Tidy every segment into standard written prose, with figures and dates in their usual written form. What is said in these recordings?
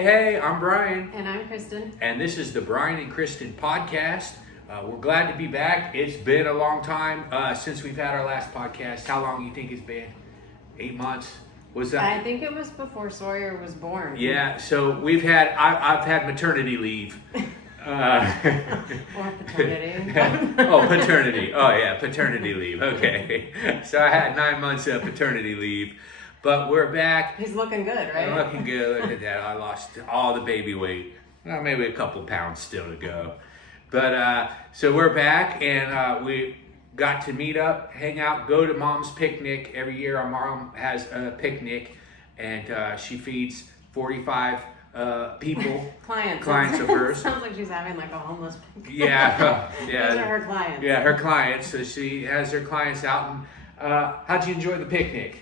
Hey, I'm Brian. And I'm Kristen. And this is the Brian and Kristen Podcast. We're glad to be back. It's been a long time since we've had our last podcast. How long do you think it's been? 8 months? Was that? I think it was before Sawyer was born. Yeah, so I've had maternity leave. Or paternity. Paternity. Oh, yeah, paternity leave. Okay. So I had 9 months of paternity leave. But we're back. He's looking good, right? I'm looking good. Look at that. I lost all the baby weight. Well, maybe a couple pounds still to go. But so we're back, and we got to meet up, hang out, go to Mom's picnic. Every year our mom has a picnic, and she feeds 45 people. Clients of hers. Sounds like she's having like a homeless picnic. Yeah. Those are her clients. Yeah, her clients. So she has her clients out. And how'd you enjoy the picnic?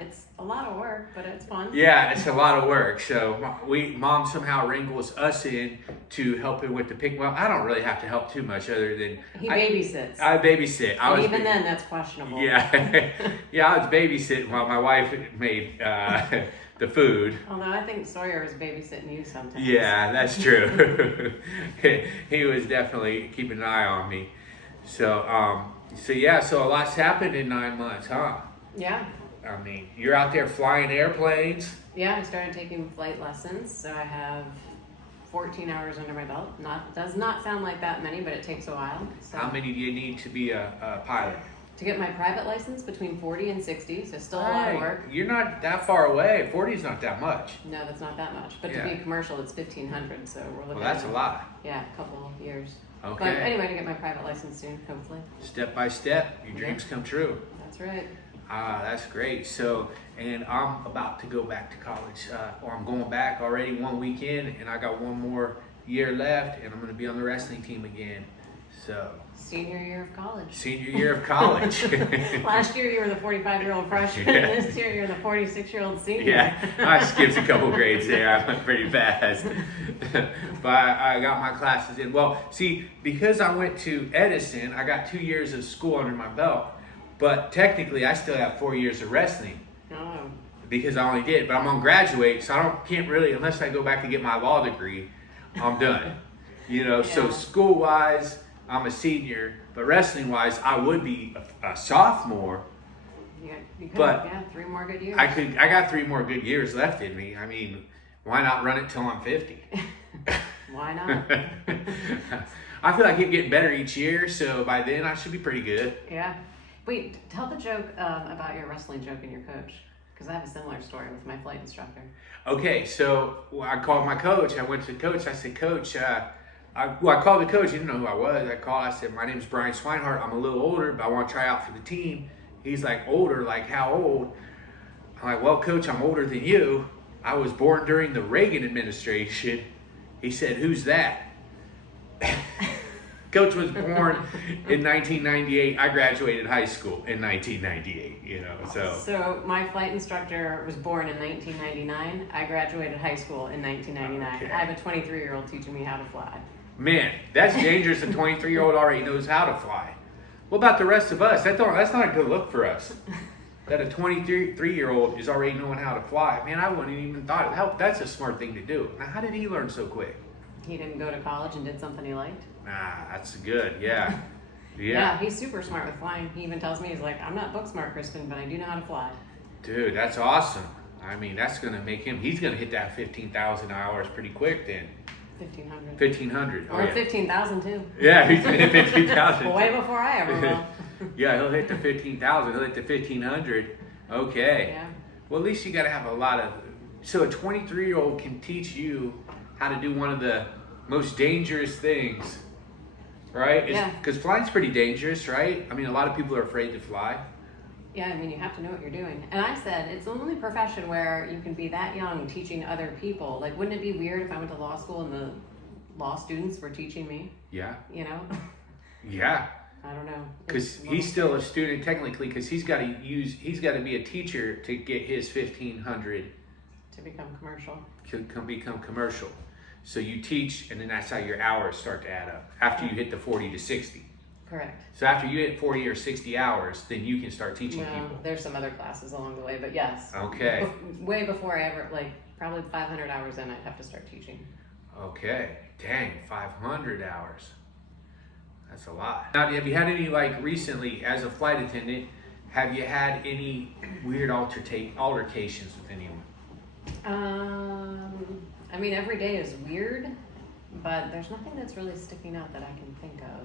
It's a lot of work, but it's fun. Yeah, it's a lot of work. So Mom somehow wrangles us in to help him with the picnic. Well, I don't really have to help too much other than he babysits. I babysit. Even then, that's questionable. Yeah, yeah. I was babysitting while my wife made the food. Although I think Sawyer is babysitting you sometimes. Yeah, that's true. He was definitely keeping an eye on me. So so a lot's happened in 9 months, huh? Yeah. I mean, you're out there flying airplanes. Yeah, I started taking flight lessons, so I have 14 hours under my belt. Does not sound like that many, but it takes a while. So. How many do you need to be a pilot? To get my private license, between 40 and 60, so still a lot of work. You're not that far away. 40 is not that much. No, that's not that much. But to be commercial, it's 1,500, so we're looking Well, that's at a lot. Yeah, a couple years. Okay. But anyway, to get my private license soon, hopefully. Step by step, your dreams come true. That's right. That's great. So, and I'm about to go back to college, or I'm going back already one weekend, and I got one more year left, and I'm going to be on the wrestling team again. So. Senior year of college. Senior year of college. Last year you were the 45-year-old freshman. Yeah. This year you're the 46-year-old senior. Yeah, I skipped a couple grades there. I went pretty fast. But I got my classes in. Well, see, because I went to Edison, I got 2 years of school under my belt. But technically, I still have 4 years of wrestling. Oh. Because I only did. But I'm on graduate, so can't really, unless I go back to get my law degree, I'm done. So school-wise, I'm a senior, but wrestling-wise, I would be a sophomore. You could, but 3 more good years. I got 3 more good years left in me. I mean, why not run it till I'm 50? Why not? I feel like I'm getting better each year, so by then I should be pretty good. Yeah. Wait, tell the joke about your wrestling joke and your coach, because I have a similar story with my flight instructor. Okay, so I called my coach. I went to the coach. I said, Coach, I called the coach. He didn't know who I was. I said, my name's Brian Swinehart. I'm a little older, but I want to try out for the team. He's like, older? Like, how old? I'm like, well, Coach, I'm older than you. I was born during the Reagan administration. He said, who's that? Coach was born in 1998. I graduated high school in 1998, So my flight instructor was born in 1999. I graduated high school in 1999. Okay. I have a 23-year-old teaching me how to fly. Man, that's dangerous. A 23-year-old already knows how to fly. What about the rest of us? That's not a good look for us. That a 23-year-old is already knowing how to fly. Man, I wouldn't even thought of that's a smart thing to do. Now, how did he learn so quick? He didn't go to college and did something he liked. Nah, that's good. Yeah. Yeah, he's super smart with flying. He even tells me, he's like, I'm not book smart, Kristen, but I do know how to fly. Dude, that's awesome. I mean, that's going to make he's going to hit that 15,000 hours pretty quick then. 1,500. 1,500. Or 15,000 too. Yeah, he's going to hit 15,000. Way before I ever will. Yeah, he'll hit the 15,000. He'll hit the 1,500. Okay. Yeah. Well, at least you got to have a lot of... So a 23-year-old can teach you how to do one of the most dangerous things, right? Yeah. Because flying's pretty dangerous, right? I mean, a lot of people are afraid to fly. Yeah, I mean, you have to know what you're doing. And I said, it's the only profession where you can be that young teaching other people. Like, wouldn't it be weird if I went to law school and the law students were teaching me? Yeah. Yeah. I don't know. Because he's still a student technically, because he's got to be a teacher to get his 1,500 to become commercial. To become commercial. So you teach, and then that's how your hours start to add up after you hit the 40 to 60. Correct. So after you hit 40 or 60 hours, then you can start teaching No, people. there's some other classes along the way, but yes. Okay. Way before I ever, Probably 500 hours in, I'd have to start teaching. Okay. Dang, 500 hours. That's a lot. Now, have you had any, like, recently, as a flight attendant, have you had any weird altercations with anyone? I mean, every day is weird, but there's nothing that's really sticking out that I can think of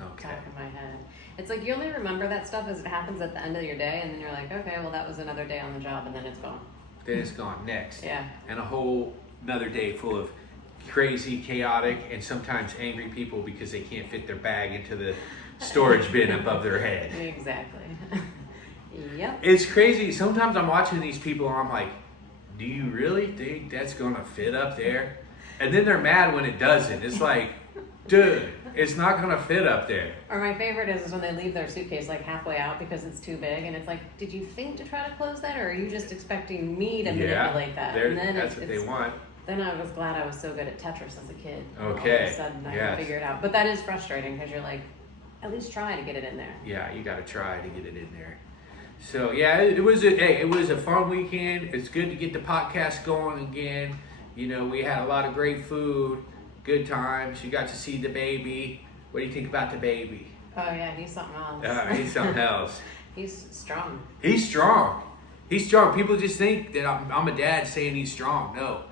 on the top of my head. It's like you only remember that stuff as it happens at the end of your day, and then you're like, okay, well, that was another day on the job, and then it's gone. Then it's gone next. Yeah. And a whole another day full of crazy, chaotic, and sometimes angry people because they can't fit their bag into the storage bin above their head. Exactly. Yep. It's crazy. Sometimes I'm watching these people and I'm like, do you really think that's gonna fit up there? And then they're mad when it doesn't. It's like, dude, it's not gonna fit up there. Or my favorite is when they leave their suitcase like halfway out because it's too big, and it's like, did you think to try to close that, or are you just expecting me to manipulate that? And then that's what they want. Then I was glad I was so good at Tetris as a kid. Okay. All of a sudden I can figure it out. But that is frustrating because you're like, at least try to get it in there. Yeah, you got to try to get it in there. So yeah, it was a fun weekend. It's good to get the podcast going again. You know, we had a lot of great food, good times. You got to see the baby. What do you think about the baby? Oh yeah, he's something else. He's something else. He's strong. He's strong. He's strong. People just think that I'm a dad saying he's strong. No,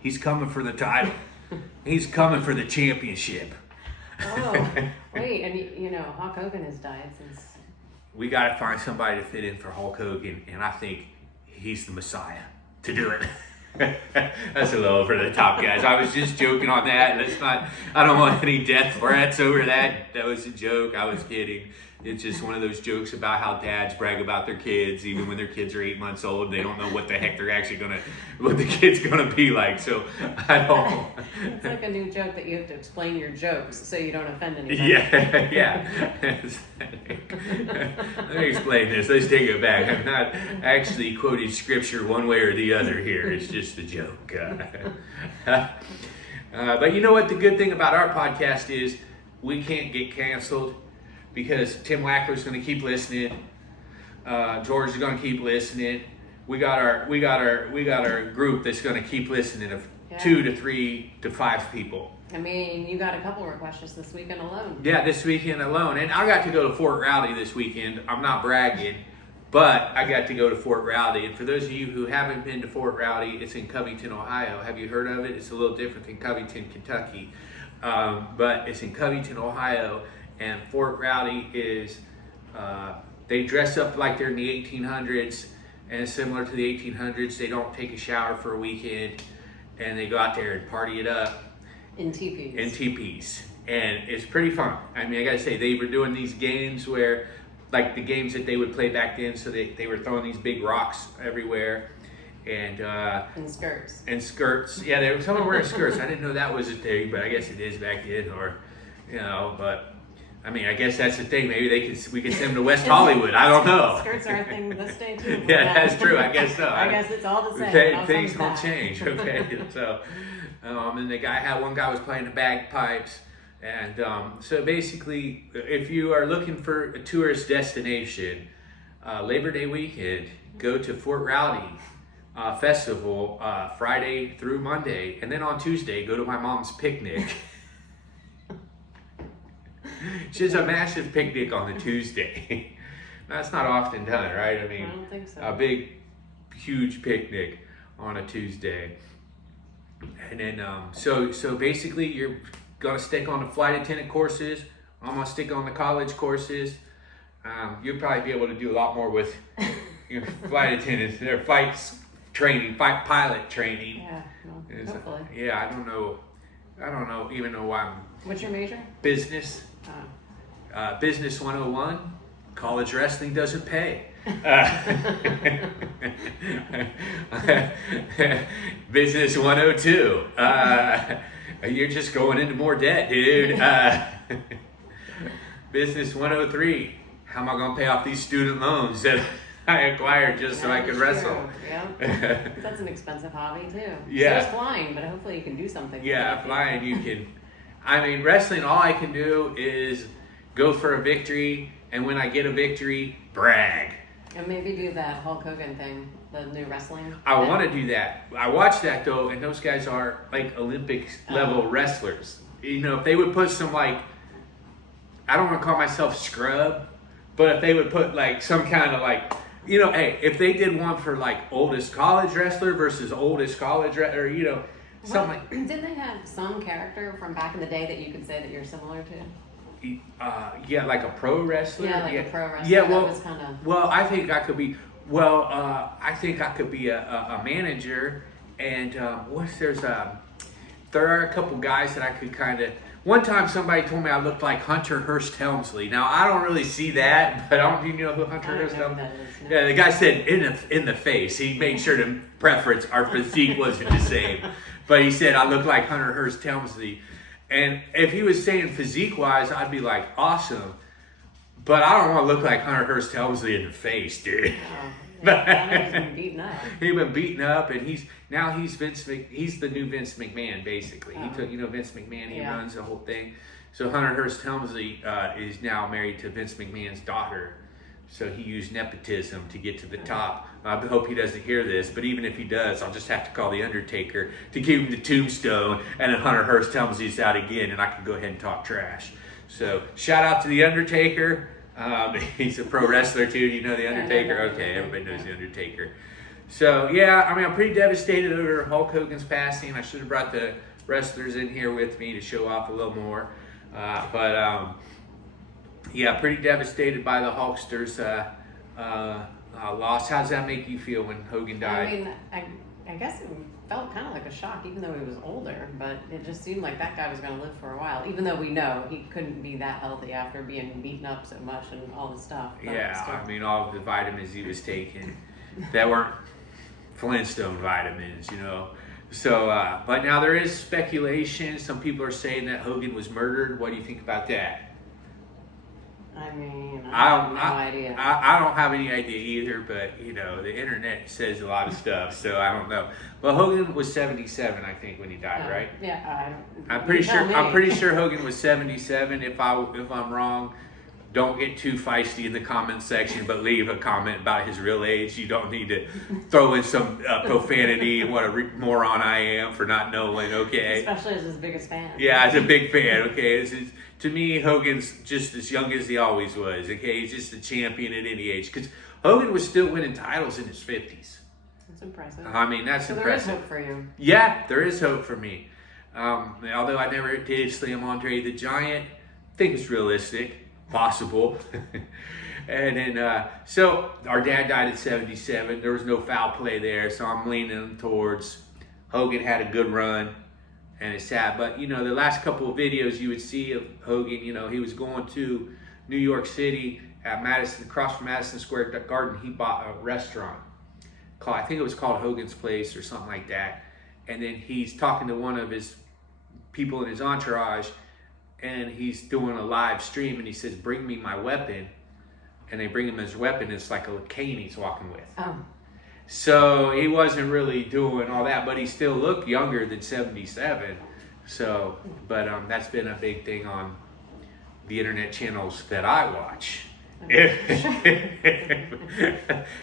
he's coming for the title. He's coming for the championship. Oh, wait, and you know, Hulk Hogan has died since. We got to find somebody to fit in for Hulk Hogan, and I think he's the Messiah to do it. That's a little over the top, guys. I was just joking on that. That's not. I don't want any death threats over that. That was a joke. I was kidding. It's just one of those jokes about how dads brag about their kids, even when their kids are 8 months old. They don't know what the heck they're actually what the kid's gonna be like. So I don't. It's like a new joke that you have to explain your jokes so you don't offend anybody. Yeah. Let me explain this. Let's take it back. I'm not actually quoting scripture one way or the other here. It's just a joke. But you know what? The good thing about our podcast is we can't get canceled because Tim Wackler's going to keep listening. George is going to keep listening. We got our group that's going to keep listening of 2 to 3 to 5 people. I mean, you got a couple requests just this weekend alone. Yeah, this weekend alone. And I got to go to Fort Rowdy this weekend. I'm not bragging, but I got to go to Fort Rowdy. And for those of you who haven't been to Fort Rowdy, it's in Covington, Ohio. Have you heard of it? It's a little different than Covington, Kentucky. But it's in Covington, Ohio. And Fort Rowdy is, they dress up like they're in the 1800s. And similar to the 1800s, they don't take a shower for a weekend. And they go out there and party it up. In teepees. In teepees. And it's pretty fun. I mean, I gotta say, they were doing these games where, like the games that they would play back then, so they were throwing these big rocks everywhere. And skirts. And skirts. Yeah, some of them wearing skirts. I didn't know that was a thing, but I guess it is back then, or, you know, but I mean, I guess that's the thing. Maybe we could send them to West Hollywood. I don't know. Skirts are a thing this day too. Yeah, that's true. I guess so. I guess it's all the same. Okay, things don't change. Okay, so and one guy was playing the bagpipes, and so basically, if you are looking for a tourist destination, Labor Day weekend, go to Fort Rowdy Festival Friday through Monday, and then on Tuesday, go to my mom's picnic. She has a massive picnic on the Tuesday. That's not often done, right? I mean, I don't think so. A big, huge picnic on a Tuesday. And then, so basically you're going to stick on the flight attendant courses. I'm going to stick on the college courses. You'll probably be able to do a lot more with your flight attendants, their pilot training. Yeah, well, hopefully. Yeah, I don't know even know why I'm... What's your major? Business. Business 101. College wrestling doesn't pay. Business 102. You're just going into more debt, dude. Business 103. How am I going to pay off these student loans that I acquired just so I could wrestle? Yeah. That's an expensive hobby too. Yeah. So is flying, but hopefully you can do something. Yeah, flying you can. I mean, wrestling, all I can do is go for a victory, and when I get a victory, brag. And maybe do that Hulk Hogan thing. the new wrestling. I want to do that. I watched that though, and those guys are like Olympic level wrestlers. You know, if they would put some like, I don't want to call myself scrub, but if they would put like some kind of like, you know, hey, if they did one for like oldest college wrestler versus oldest college or you know, something like. Didn't they have some character from back in the day that you could say that you're similar to? Yeah, like a pro wrestler. Yeah, like a pro wrestler. Yeah, well, that was kind of. Well, I think I could be. Well, I think I could be a manager, and there are a couple guys that I could kind of. One time, somebody told me I looked like Hunter Hearst Helmsley. Now I don't really see that, but I don't. Do you know who Hunter Hearst Helmsley is? No. Yeah, the guy said in the face. He made sure to preference our physique wasn't the same, but he said I look like Hunter Hearst Helmsley. And if he was saying physique-wise, I'd be like, awesome. But I don't want to look like Hunter Hearst Helmsley in the face, dude. He's been beaten up. He's been beaten up, and he's the new Vince McMahon, basically. He took, Vince McMahon, he runs the whole thing. So Hunter Hearst Helmsley is now married to Vince McMahon's daughter. So he used nepotism to get to the top. I hope he doesn't hear this, but even if he does, I'll just have to call the Undertaker to give him the tombstone, and then Hunter Hearst Helmsley's out again, and I can go ahead and talk trash. So shout out to the Undertaker. He's a pro wrestler too. Do you know the Undertaker? Okay, everybody knows the Undertaker. So yeah, I mean, I'm pretty devastated over Hulk Hogan's passing. I should have brought the wrestlers in here with me to show off a little more, but. Yeah, pretty devastated by the Hulkster's loss. How does that make you feel when Hogan died? I mean, I guess it felt kind of like a shock, even though he was older. But it just seemed like that guy was going to live for a while, even though we know he couldn't be that healthy after being beaten up so much and all this stuff. But yeah, I mean, all of the vitamins he was taking that weren't Flintstone vitamins, So, but now there is speculation. Some people are saying that Hogan was murdered. What do you think about that? I mean, I have no idea. I don't have any idea either, but the internet says a lot of stuff, so I don't know. But Hogan was 77, I think, when he died, right? Yeah, I'm pretty sure Hogan was 77. If I'm wrong, don't get too feisty in the comment section, but leave a comment about his real age. You don't need to throw in some profanity and what a moron I am for not knowing. Okay, especially as his biggest fan. Yeah, as a big fan. Okay, to me, Hogan's just as young as he always was. Okay, he's just a champion at any age. Because Hogan was still winning titles in his 50s. That's impressive. I mean, that's impressive. There is hope for you. Yeah, there is hope for me. Although I never did slam Andre the Giant, I think it's realistic, possible. And then, so our dad died at 77. There was no foul play there, so I'm leaning towards Hogan had a good run. And it's sad, but the last couple of videos you would see of Hogan, he was going to New York City at Madison, across from Madison Square Garden. He bought a restaurant I think it was called Hogan's Place or something like that. And then he's talking to one of his people in his entourage, and he's doing a live stream, and he says, "Bring me my weapon." And they bring him his weapon. It's like a cane he's walking with. Oh. So he wasn't really doing all that, but he still looked younger than 77. So, but that's been a big thing on the internet channels that I watch. The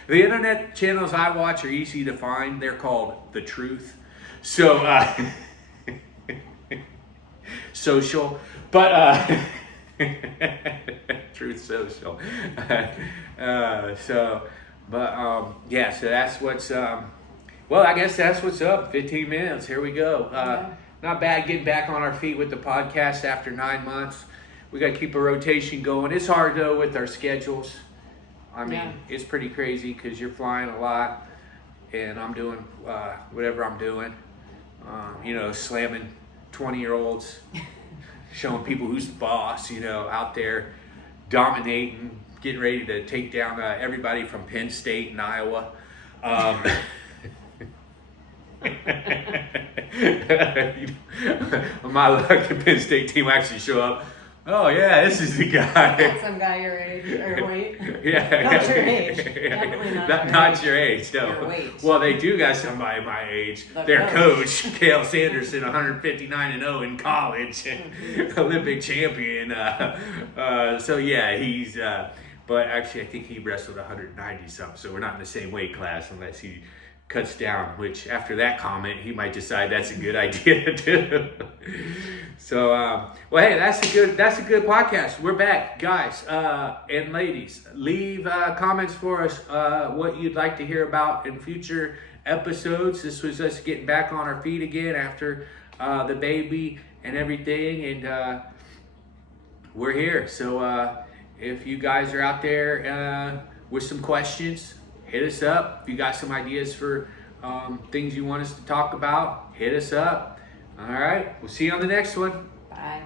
internet channels I watch are easy to find. They're called The Truth. So, social, but Truth Social. Yeah, so that's what's, well, I guess that's what's up. 15 minutes. Here we go. Not bad getting back on our feet with the podcast after 9 months. We got to keep a rotation going. It's hard, though, with our schedules. I mean, it's pretty crazy because you're flying a lot, and I'm doing whatever I'm doing. Slamming 20-year-olds, showing people who's the boss, out there dominating, getting ready to take down everybody from Penn State and Iowa. My luck, the Penn State team actually show up. Oh yeah, this is the guy. Some guy your age or weight. Yeah, not your age. Definitely not your age. No. Your weight. Well, they do got somebody my age. Their coach, Cale Sanderson, 159-0 in college, Olympic champion. So yeah, he's. But actually, I think he wrestled 190 something, so we're not in the same weight class unless he cuts down, which after that comment, he might decide that's a good idea to do. So, well, hey, that's a good podcast. We're back, guys and ladies. Leave comments for us what you'd like to hear about in future episodes. This was us getting back on our feet again after the baby and everything, and we're here. So if you guys are out there with some questions, hit us up. If you got some ideas for things you want us to talk about, hit us up. All right, we'll see you on the next one. Bye.